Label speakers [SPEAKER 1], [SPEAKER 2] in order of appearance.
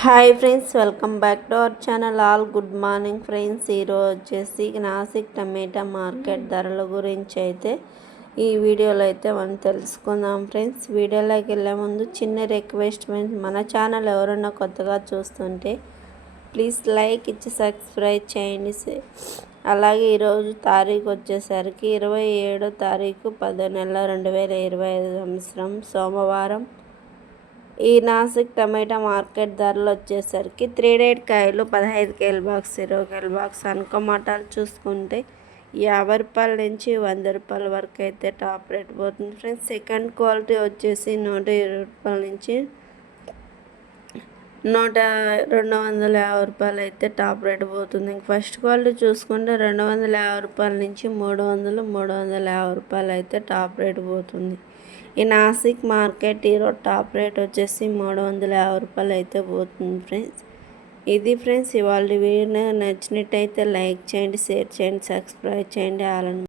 [SPEAKER 1] Hi friends welcome back to our channel. All good morning friends. ఈరోజు వచ్చేసి నాసిక్ టమాటా market ధరల గురించి అయితే ఈ వీడియోలో అయితే మనం తెలుసుకుందాం ఫ్రెండ్స్. వీడియోలోకి వెళ్ళే ముందు చిన్న రిక్వెస్ట్మెంట్ మన ఛానల్ ఎవరైనా కొత్తగా చూస్తుంటే ప్లీజ్ లైక్ ఇచ్చి సబ్స్క్రైబ్ చేయండి అలాగే ఈరోజు తారీఖు వచ్చేసరికి ఇరవై ఏడో తారీఖు పదో నెల రెండు వేల ఇరవై ఐదు సంవత్సరం సోమవారం. ఈ నాసిక్ టమాటా మార్కెట్ ధరలు వచ్చేసరికి త్రీ డేట్ కాయలు పదహైదు కేల్ బాక్స్ ఇరవై కేల్ బాక్స్ అనుకోమాటాలు చూసుకుంటే యాభై రూపాయల నుంచి వంద రూపాయల వరకు అయితే టాప్ రేట్ పోతుంది. ఫ్రెండ్స్ సెకండ్ క్వాలిటీ వచ్చేసి నూట ఇరవై రూపాయల నుంచి నూట రెండు వందల యాభై రూపాయలు అయితే టాప్ రేట్ పోతుంది. ఇంక ఫస్ట్ క్వాలిటీ చూసుకుంటే రెండు వందల యాభై రూపాయల నుంచి మూడు వందలు మూడు వందల యాభై రూపాయలు అయితే టాప్ రేట్ పోతుంది. ఈ నాసిక్ మార్కెట్ ఈరోజు టాప్ రేట్ వచ్చేసి మూడు వందల యాభై రూపాయలు అయితే పోతుంది ఫ్రెండ్స్. ఇది ఫ్రెండ్స్ ఇవాళ వీడియో నచ్చినట్టయితే లైక్ చేయండి షేర్ చేయండి సబ్స్క్రైబ్ చేయండి. అలానే